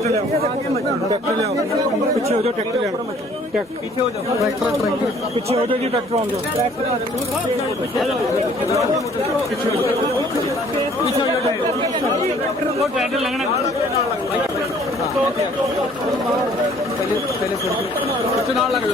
tractor लिया पीछे हो जाओ ट्रैक्टर लिया पीछे हो जाओ ट्रैक्टर पीछे हो जाओ जी ट्रैक्टर आउंदा पीछे हो जाओ ट्रैक्टर लगना पहले पीछे नाल लग